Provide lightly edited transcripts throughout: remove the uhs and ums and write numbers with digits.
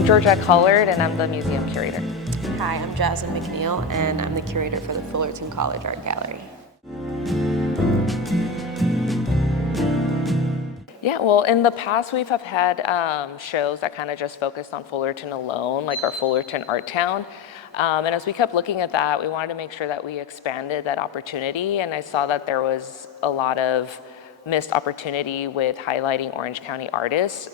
I'm Georgette Collard, and I'm the museum curator. Hi, I'm Jasmine McNeal, and I'm the curator for the Fullerton College Art Gallery. Yeah, well, in the past, we've have had shows that kind of just focused on Fullerton alone, like our Fullerton Art Town. And as we kept looking at that, we wanted to make sure that we expanded that opportunity. And I saw that there was a lot of missed opportunity with highlighting Orange County artists.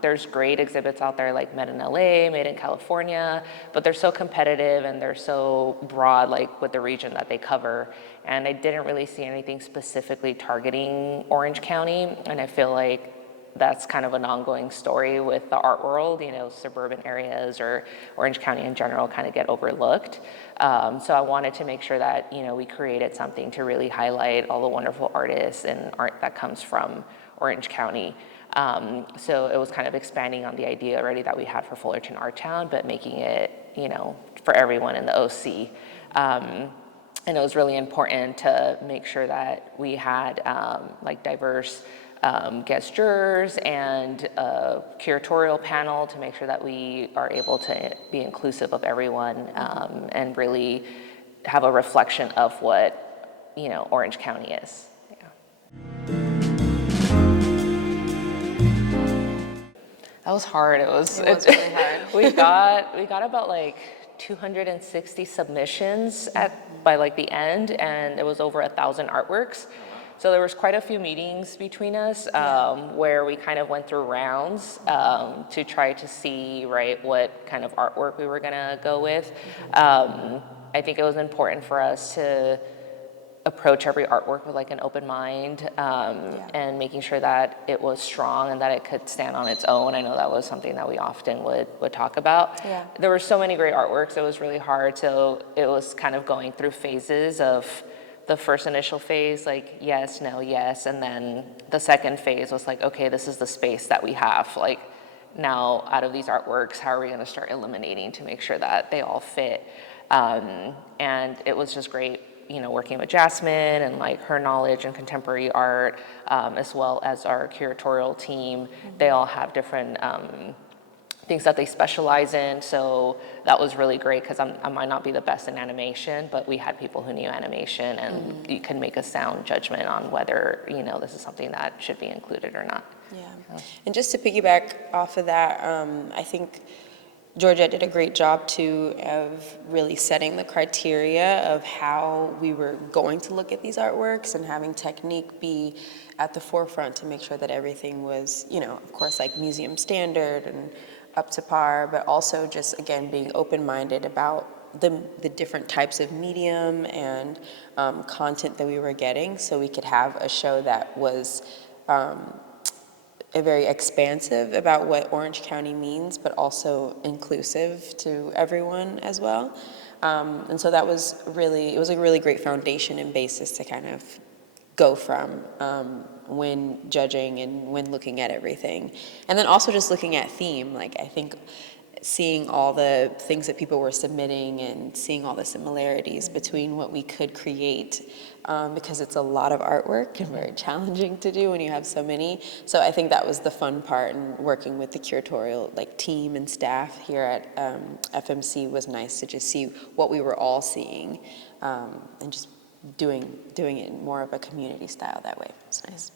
There's great exhibits out there like Made in LA, Made in California, but they're so competitive and they're so broad, like with the region that they cover. And I didn't really see anything specifically targeting Orange County. And I feel like that's kind of an ongoing story with the art world. You know, suburban areas or Orange County in general kind of get overlooked. So I wanted to make sure that, you know, we created something to really highlight all the wonderful artists and art that comes from Orange County. So it was kind of expanding on the idea already that we had for Fullerton Art Town, but making it, you know, for everyone in the OC. And it was really important to make sure that we had like diverse guest jurors and a curatorial panel to make sure that we are able to be inclusive of everyone and really have a reflection of what, you know, Orange County is. Yeah. That was hard. It was really hard. we got about like 260 submissions by like the end, and it was over 1,000 artworks. So there was quite a few meetings between us where we kind of went through rounds to try to see, right, what kind of artwork we were gonna go with. I think it was important for us to approach every artwork with like an open mind and making sure that it was strong and that it could stand on its own. I know that was something that we often would talk about. Yeah. There were so many great artworks, it was really hard. So it was kind of going through phases of the first initial phase, like yes, no, yes. And then the second phase was like, okay, this is the space that we have. Like now out of these artworks, how are we gonna start eliminating to make sure that they all fit? And it was just great, you know, working with Jasmine and like her knowledge in contemporary art, as well as our curatorial team. They all have different things that they specialize in, so that was really great because I might not be the best in animation, but we had people who knew animation and you can make a sound judgment on whether, you know, this is something that should be included or not. Yeah, and just to piggyback off of that, I think Georgette did a great job too of really setting the criteria of how we were going to look at these artworks and having technique be at the forefront to make sure that everything was, you know, of course, like museum standard and up to par, but also just, again, being open-minded about the different types of medium and content that we were getting, so we could have a show that was very expansive about what Orange County means, but also inclusive to everyone as well. And so that was really, it was a really great foundation and basis to kind of go from when judging and when looking at everything. And then also just looking at theme, like I think seeing all the things that people were submitting and seeing all the similarities between what we could create, because it's a lot of artwork and very challenging to do when you have so many. So I think that was the fun part, and working with the curatorial like team and staff here at FMC was nice to just see what we were all seeing, and just doing it in more of a community style that way. It's nice.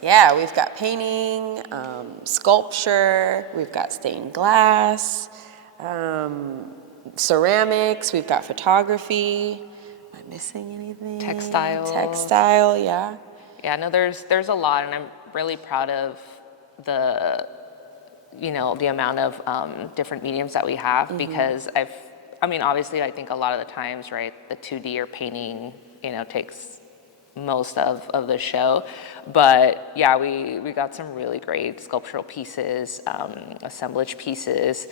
Yeah, we've got painting, sculpture, we've got stained glass, ceramics, we've got photography. Am I missing anything? Textile, yeah. Yeah, no, there's a lot, and I'm really proud of the, you know, the amount of different mediums that we have, because I mean, obviously, I think a lot of the times, right, the 2D or painting, you know, takes most of the show. But yeah, we got some really great sculptural pieces, assemblage pieces,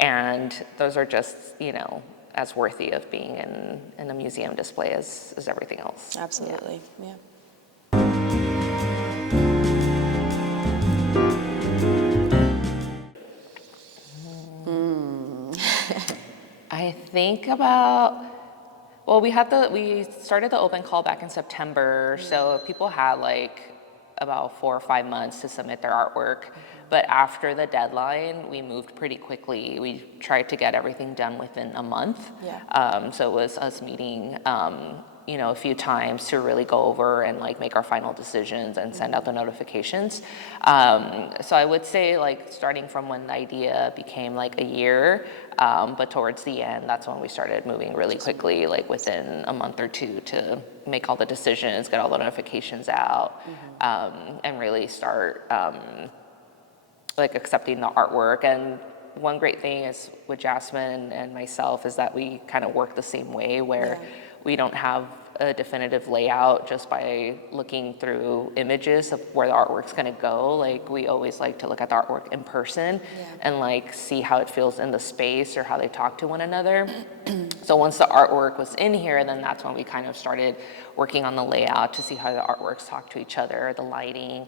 and those are just, you know, as worthy of being in a museum display as everything else. Absolutely, yeah. I think about, well, we started the open call back in September, so people had like about 4 or 5 months to submit their artwork. But after the deadline, we moved pretty quickly. We tried to get everything done within a month. Yeah. So it was us meeting, a few times to really go over and like make our final decisions and send out the notifications. So I would say like starting from when the idea became like a year, but towards the end, that's when we started moving really quickly, like within a month or two to make all the decisions, get all the notifications out, and really start like accepting the artwork. And one great thing is with Jasmine and myself is that we kind of work the same way, where we don't have a definitive layout just by looking through images of where the artwork's going to go. Like we always like to look at the artwork in person and like see how it feels in the space or how they talk to one another. So once the artwork was in here, then that's when we kind of started working on the layout to see how the artworks talk to each other, the lighting,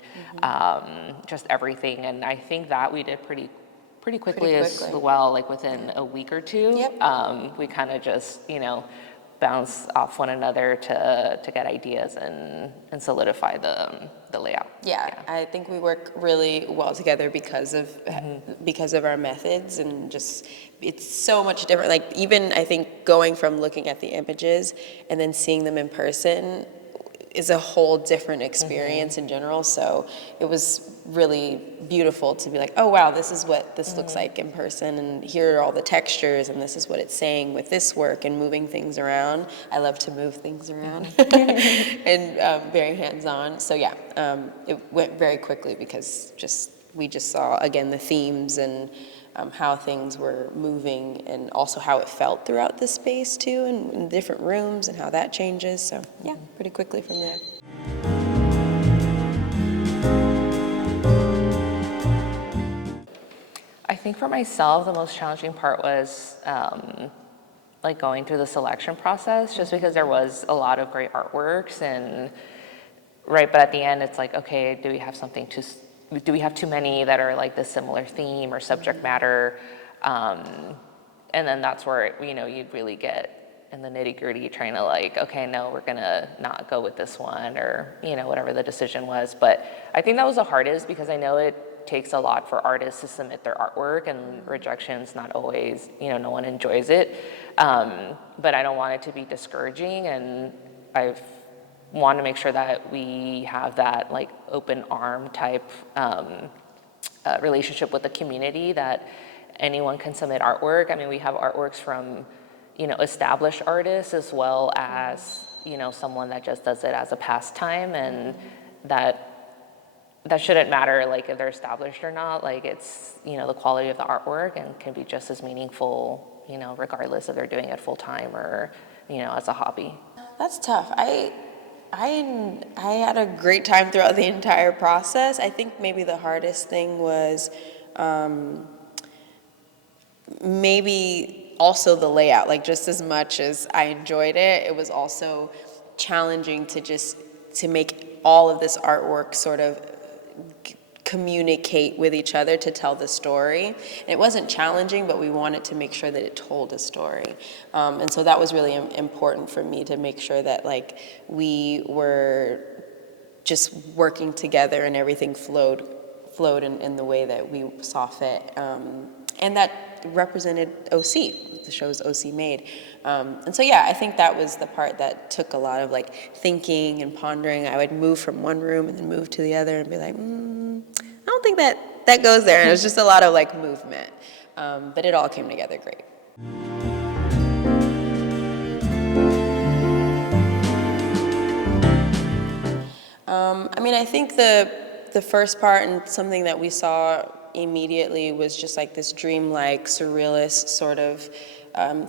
just everything. And I think that we did pretty quickly as well, like within a week or two. We kind of just, bounce off one another to get ideas and solidify the layout. Yeah, I think we work really well together because of our methods, and just it's so much different. Like even I think going from looking at the images and then seeing them in person is a whole different experience in general. So it was really beautiful to be like, oh wow, this is what this looks like in person, and here are all the textures, and this is what it's saying with this work, and moving things around. I love to move things around and very hands-on. So yeah, it went very quickly because we just saw again the themes and how things were moving, and also how it felt throughout the space too, and in different rooms, and how that changes. So yeah, pretty quickly from there. I think for myself, the most challenging part was like going through the selection process, just because there was a lot of great artworks, and but at the end it's like, okay, do we have too many that are like this similar theme or subject matter? And then that's where, you'd really get in the nitty gritty trying to like, okay, no, we're gonna not go with this one, or, whatever the decision was. But I think that was the hardest, because I know it takes a lot for artists to submit their artwork, and rejection's not always, no one enjoys it. But I don't want it to be discouraging, and I've want to make sure that we have that like open arm type relationship with the community, that anyone can submit artwork. I mean, we have artworks from, established artists, as well as, someone that just does it as a pastime, and that shouldn't matter, like if they're established or not. Like it's, the quality of the artwork, and can be just as meaningful, regardless if they're doing it full time or, as a hobby. That's tough. I had a great time throughout the entire process. I think maybe the hardest thing was maybe also the layout. Like just as much as I enjoyed it, it was also challenging to make all of this artwork sort of communicate with each other to tell the story. And it wasn't challenging, but we wanted to make sure that it told a story. And so that was really important for me, to make sure that like we were just working together and everything flowed in the way that we saw fit. And that represented OC, the shows OC made. And so yeah, I think that was the part that took a lot of like thinking and pondering. I would move from one room and then move to the other and be like, I don't think that goes there. And it was just a lot of like movement. But it all came together great. I mean, I think the first part, and something that we saw immediately, was just like this dreamlike, surrealist sort of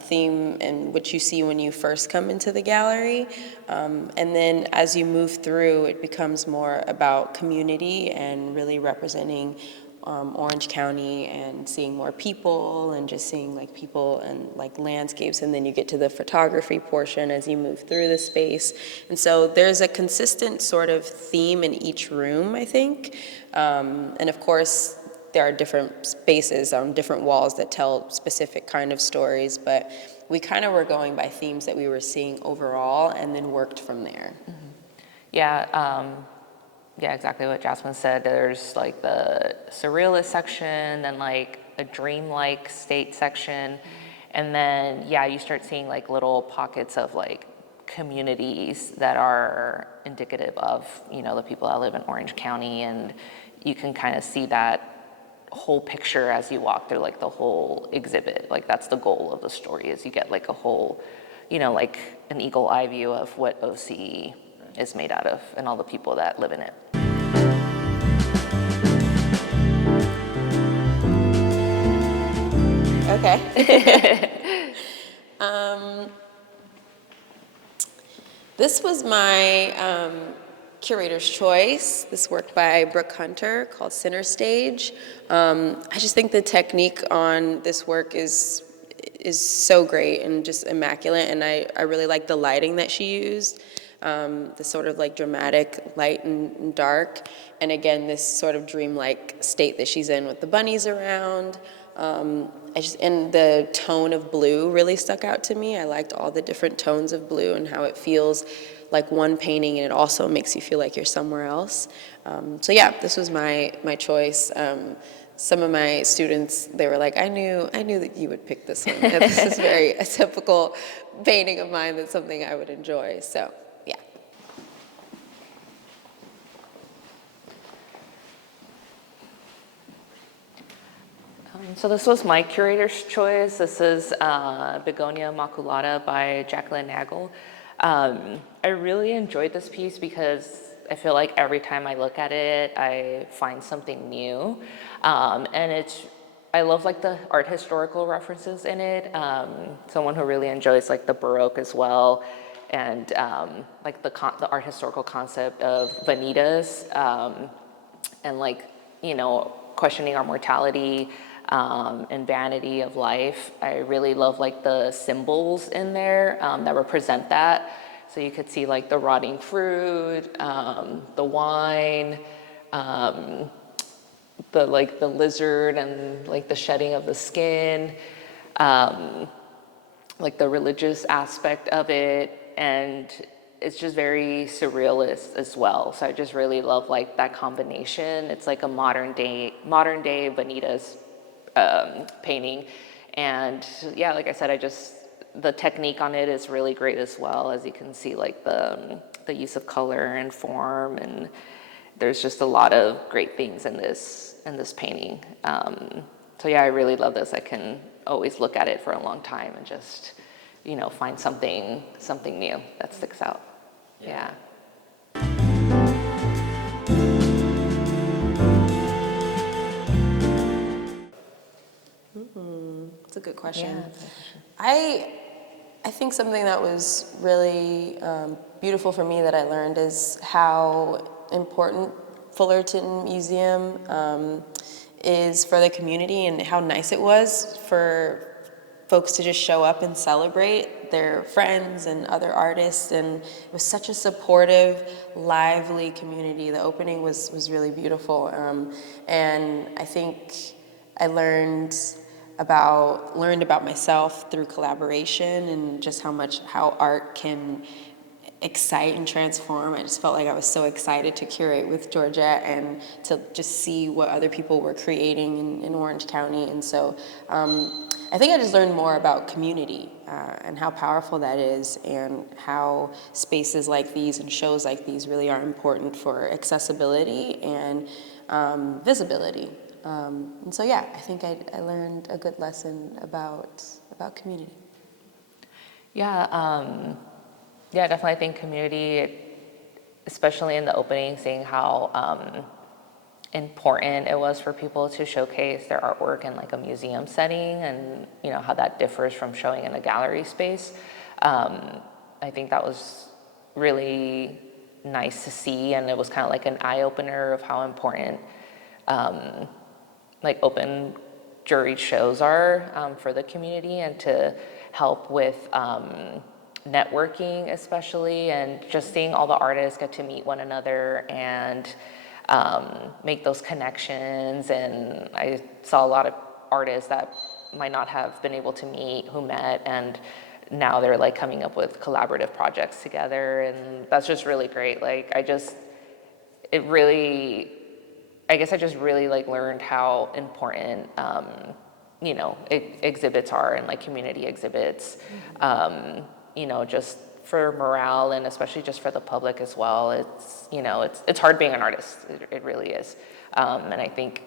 theme, and what you see when you first come into the gallery. And then as you move through, it becomes more about community and really representing Orange County, and seeing more people, and just seeing like people and like landscapes. And then you get to the photography portion as you move through the space. And so there's a consistent sort of theme in each room, I think. And of course, there are different spaces on different walls that tell specific kind of stories, but we kind of were going by themes that we were seeing overall, and then worked from there. Yeah, Yeah, exactly what Jasmine said. There's like the surrealist section, then like a dreamlike state section, and then yeah, you start seeing like little pockets of like communities that are indicative of, you know, the people that live in Orange County, and you can kind of see that whole picture as you walk through like the whole exhibit. Like that's the goal of the story, is you get like a whole, you know, like an eagle eye view of what OC is made out of and all the people that live in it. Okay. This was my curator's choice, this work by Brooke Hunter called Center Stage. I just think the technique on this work is so great and just immaculate, and I really like the lighting that she used, the sort of like dramatic light and dark, and again this sort of dreamlike state that she's in with the bunnies around. And the tone of blue really stuck out to me. I liked all the different tones of blue and how it feels like one painting, and it also makes you feel like you're somewhere else. So yeah, this was my choice. Some of my students, they were like, I knew that you would pick this one. This is very a typical painting of mine. That's something I would enjoy. So yeah. So this was my curator's choice. This is Begonia Maculata by Jacqueline Nagel. I really enjoyed this piece because I feel like every time I look at it, I find something new. And I love like the art historical references in it. Someone who really enjoys like the Baroque as well, and like the art historical concept of vanitas, and like, you know, questioning our mortality and vanity of life. I really love like the symbols in there that represent that. So you could see like the rotting fruit, the wine, the lizard, and like the shedding of the skin, like the religious aspect of it, and it's just very surrealist as well. So I just really love like that combination. It's like a modern day vanitas painting, and yeah, like I said, the technique on it is really great as well. As you can see, like the use of color and form, and there's just a lot of great things in this painting. So yeah, I really love this. I can always look at it for a long time and just, you know, find something new that sticks out. Yeah. That's a good question. I think something that was really beautiful for me that I learned is how important Fullerton Museum is for the community, and how nice it was for folks to just show up and celebrate their friends and other artists, and it was such a supportive, lively community. The opening was really beautiful, and I think I learned about myself through collaboration, and just how art can excite and transform. I just felt like I was so excited to curate with Georgette and to just see what other people were creating in Orange County. And so I think I just learned more about community and how powerful that is, and how spaces like these and shows like these really are important for accessibility and visibility. And so yeah, I think I learned a good lesson about community. Yeah, yeah, definitely. I think community, especially in the opening, seeing how important it was for people to showcase their artwork in like a museum setting, and you know how that differs from showing in a gallery space. I think that was really nice to see, and it was kind of like an eye opener of how important like open juried shows are for the community, and to help with networking especially, and just seeing all the artists get to meet one another and make those connections. And I saw a lot of artists that might not have been able to meet who met, and now they're like coming up with collaborative projects together, and that's just really great. Like it really, I guess I just really like learned how important, you know, exhibits are, and like community exhibits, you know, just for morale and especially just for the public as well. It's, you know, it's hard being an artist. It really is. And I think,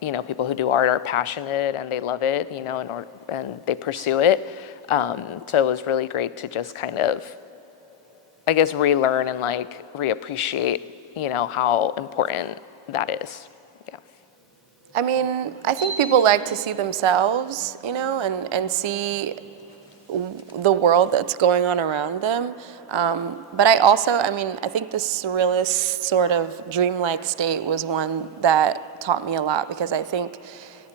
you know, people who do art are passionate and they love it, you know, and they pursue it. So it was really great to just kind of, I guess, relearn and like reappreciate, you know, how important that is. Yeah. I mean, I think people like to see themselves, you know, and see the world that's going on around them. But I mean, I think the surrealist sort of dreamlike state was one that taught me a lot, because I think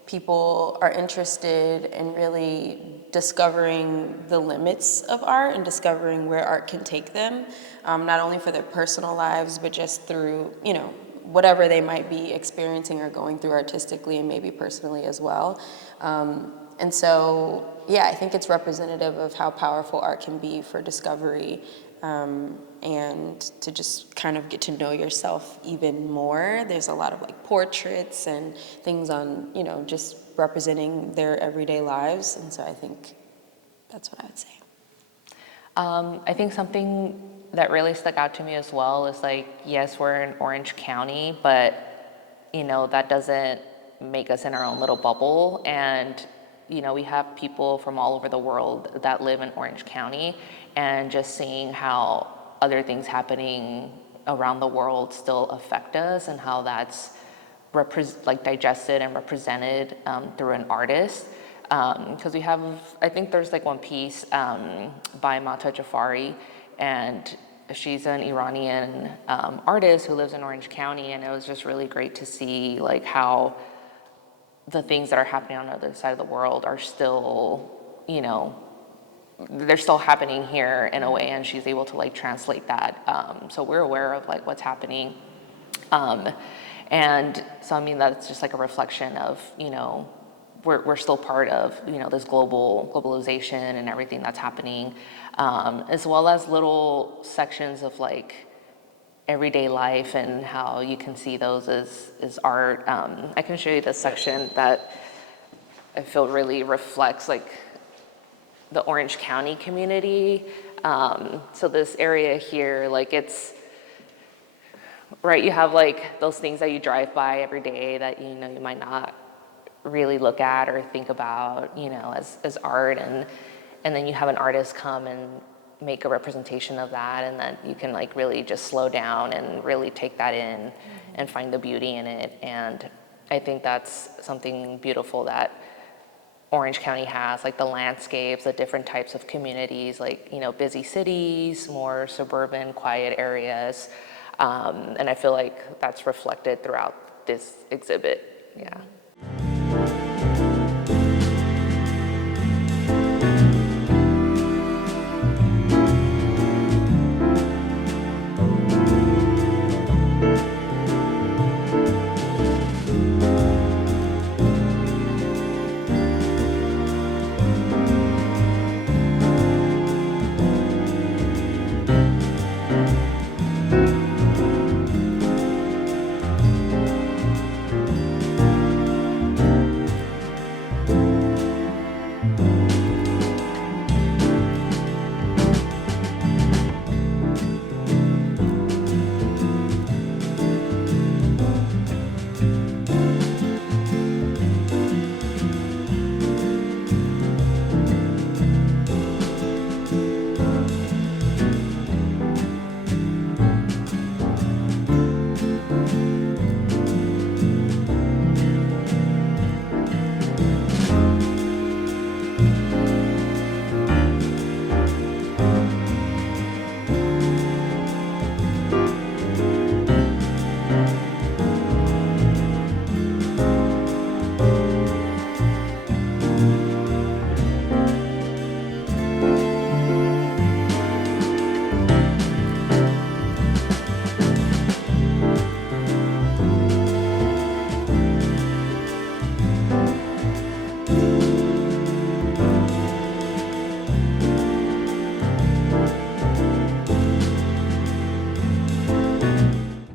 people are interested in really discovering the limits of art and discovering where art can take them, not only for their personal lives, but just through, you know, whatever they might be experiencing or going through artistically and maybe personally as well. And so, yeah, I think it's representative of how powerful art can be for discovery, and to just kind of get to know yourself even more. There's a lot of like portraits and things on, you know, just representing their everyday lives. And so I think that's what I would say. I think something that really stuck out to me as well is like, yes, we're in Orange County, but, you know, that doesn't make us in our own little bubble. And, you know, we have people from all over the world that live in Orange County, and just seeing how other things happening around the world still affect us, and how that's like digested and represented through an artist. Because we have, I think there's like one piece by Mata Jafari, and she's an Iranian artist who lives in Orange County, and it was just really great to see like how the things that are happening on the other side of the world are still, you know, they're still happening here in a way, and she's able to like translate that. So we're aware of like what's happening. And so, I mean, that's just like a reflection of, you know, we're still part of, you know, this globalization and everything that's happening, as well as little sections of like everyday life and how you can see those as art. I can show you this section that I feel really reflects like the Orange County community. So this area here, like it's, right, you have like those things that you drive by every day that, you know, you might not really look at or think about, you know, as art, and then you have an artist come and make a representation of that, and then you can like really just slow down and really take that in and find the beauty in it. And I think that's something beautiful that Orange County has, like the landscapes, the different types of communities, like, you know, busy cities, more suburban, quiet areas. And I feel like that's reflected throughout this exhibit. Yeah.